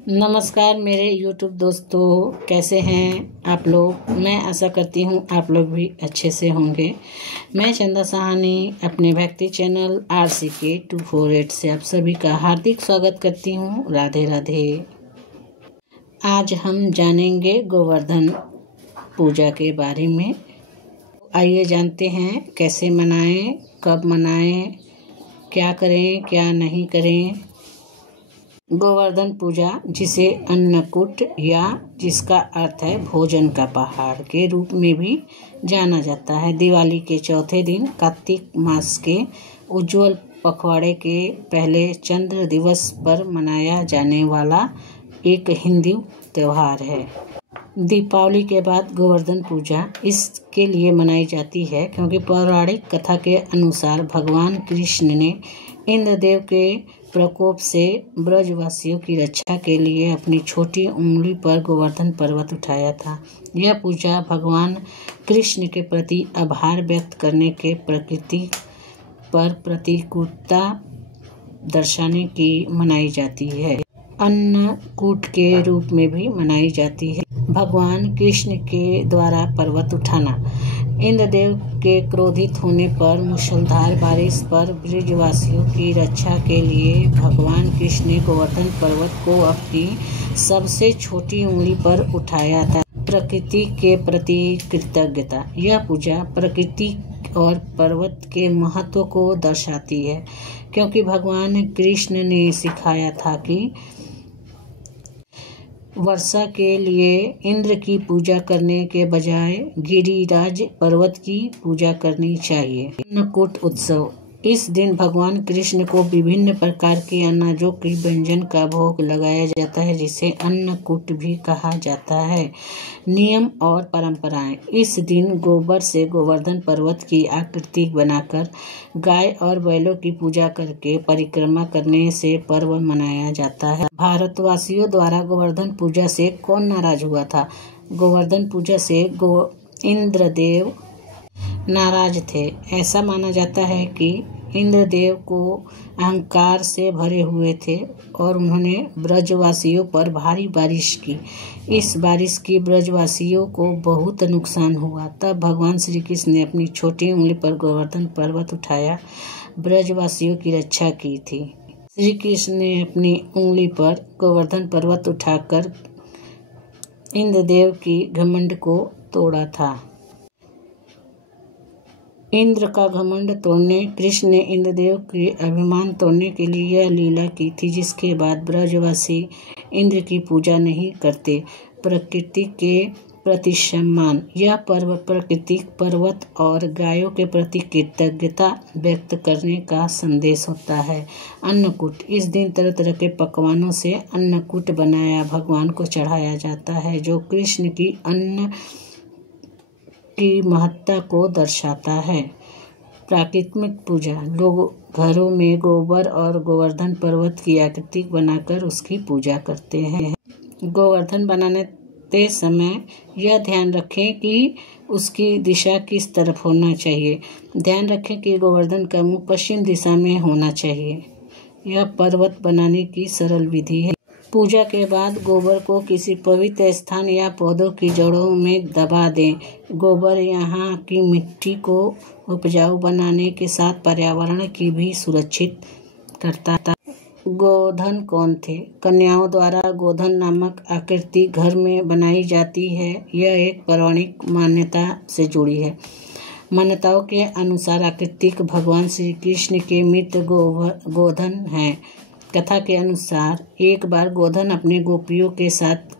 नमस्कार मेरे YouTube दोस्तों, कैसे हैं आप लोग। मैं आशा करती हूँ आप लोग भी अच्छे से होंगे। मैं चंदा साहनी अपने भक्ति चैनल RCK248 से आप सभी का हार्दिक स्वागत करती हूँ। राधे राधे। आज हम जानेंगे गोवर्धन पूजा के बारे में। आइए जानते हैं कैसे मनाएं, कब मनाएं, क्या करें क्या नहीं करें। गोवर्धन पूजा, जिसे अन्नकूट या जिसका अर्थ है भोजन का पहाड़ के रूप में भी जाना जाता है, दिवाली के चौथे दिन कार्तिक मास के उज्ज्वल पखवाड़े के पहले चंद्र दिवस पर मनाया जाने वाला एक हिंदू त्योहार है। दीपावली के बाद गोवर्धन पूजा इसके लिए मनाई जाती है क्योंकि पौराणिक कथा के अनुसार भगवान कृष्ण ने इंद्रदेव के प्रकोप से ब्रजवासियों की रक्षा के लिए अपनी छोटी उंगली पर गोवर्धन पर्वत उठाया था। यह पूजा भगवान कृष्ण के प्रति आभार व्यक्त करने के प्रकृति पर प्रतिकूलता दर्शाने की मनाई जाती है। अन्नकूट के रूप में भी मनाई जाती है। भगवान कृष्ण के द्वारा पर्वत उठाना। इंद्रदेव के क्रोधित होने पर मूसलाधार बारिश पर ब्रजवासियों की रक्षा के लिए भगवान कृष्ण ने गोवर्धन पर्वत को अपनी सबसे छोटी उंगली पर उठाया था। प्रकृति के प्रति कृतज्ञता। यह पूजा प्रकृति और पर्वत के महत्व को दर्शाती है क्योंकि भगवान कृष्ण ने सिखाया था कि वर्षा के लिए इंद्र की पूजा करने के बजाय गिरिराज पर्वत की पूजा करनी चाहिए। अन्नकूट उत्सव। इस दिन भगवान कृष्ण को विभिन्न प्रकार के अनाजों के व्यंजन का भोग लगाया जाता है, जिसे अन्नकूट भी कहा जाता है। नियम और परंपराएं। इस दिन गोबर से गोवर्धन पर्वत की आकृति बनाकर गाय और बैलों की पूजा करके परिक्रमा करने से पर्व मनाया जाता है। भारतवासियों द्वारा गोवर्धन पूजा से कौन नाराज हुआ था? गोवर्धन पूजा से इंद्रदेव नाराज थे। ऐसा माना जाता है कि इंद्रदेव को अहंकार से भरे हुए थे और उन्होंने ब्रजवासियों पर भारी बारिश की। इस बारिश की ब्रजवासियों को बहुत नुकसान हुआ। तब भगवान श्री कृष्ण ने अपनी छोटी उंगली पर गोवर्धन पर्वत उठाया, ब्रजवासियों की रक्षा की थी। श्री कृष्ण ने अपनी उंगली पर गोवर्धन पर्वत उठाकर इंद्रदेव की घमंड को तोड़ा था। इंद्र का घमंड तोड़ने कृष्ण ने इंद्रदेव के अभिमान तोड़ने के लिए यह लीला की थी, जिसके बाद ब्रजवासी इंद्र की पूजा नहीं करते। प्रकृति के प्रति सम्मान। यह पर्व प्रकृति, पर्वत और गायों के प्रति कृतज्ञता व्यक्त करने का संदेश होता है। अन्नकूट। इस दिन तरह तरह के पकवानों से अन्नकूट बनाया भगवान को चढ़ाया जाता है, जो कृष्ण की अन्न की महत्ता को दर्शाता है। प्राकृतिक पूजा। लोग घरों में गोबर और गोवर्धन पर्वत की आकृति बनाकर उसकी पूजा करते हैं। गोवर्धन बनाते समय यह ध्यान रखें कि उसकी दिशा किस तरफ होना चाहिए। ध्यान रखें कि गोवर्धन का मुंह पश्चिम दिशा में होना चाहिए। यह पर्वत बनाने की सरल विधि है। पूजा के बाद गोबर को किसी पवित्र स्थान या पौधों की जड़ों में दबा दें। गोबर यहाँ की मिट्टी को उपजाऊ बनाने के साथ पर्यावरण की भी सुरक्षित करता था। गोधन कौन थे? कन्याओं द्वारा गोधन नामक आकृति घर में बनाई जाती है। यह एक पौराणिक मान्यता से जुड़ी है। मान्यताओं के अनुसार आकृति भगवान श्री कृष्ण के मित्र गोधन हैं। कथा के अनुसार एक बार गोधन अपने गोपियों के साथ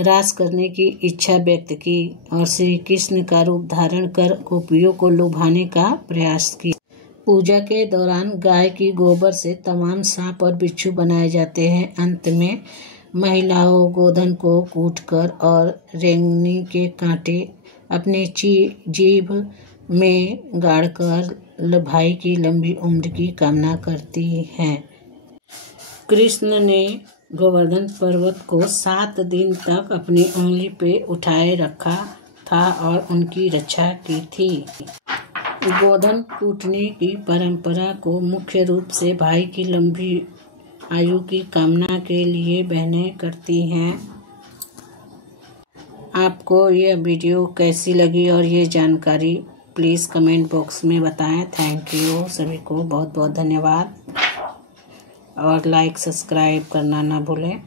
रास करने की इच्छा व्यक्त की और श्री कृष्ण का रूप धारण कर गोपियों को लुभाने का प्रयास किया। पूजा के दौरान गाय की गोबर से तमाम सांप और बिच्छू बनाए जाते हैं। अंत में महिलाओं गोधन को कूटकर और रेंगनी के कांटे अपने जीभ में गाड़कर भाई की लंबी उम्र की कामना करती हैं। कृष्ण ने गोवर्धन पर्वत को 7 दिन तक अपनी उंगली पे उठाए रखा था और उनकी रक्षा की थी। गोधन कूटने की परंपरा को मुख्य रूप से भाई की लंबी आयु की कामना के लिए बहनें करती हैं। आपको यह वीडियो कैसी लगी और ये जानकारी प्लीज़ कमेंट बॉक्स में बताएं। थैंक यू, सभी को बहुत बहुत धन्यवाद और लाइक सब्सक्राइब करना ना भूलें।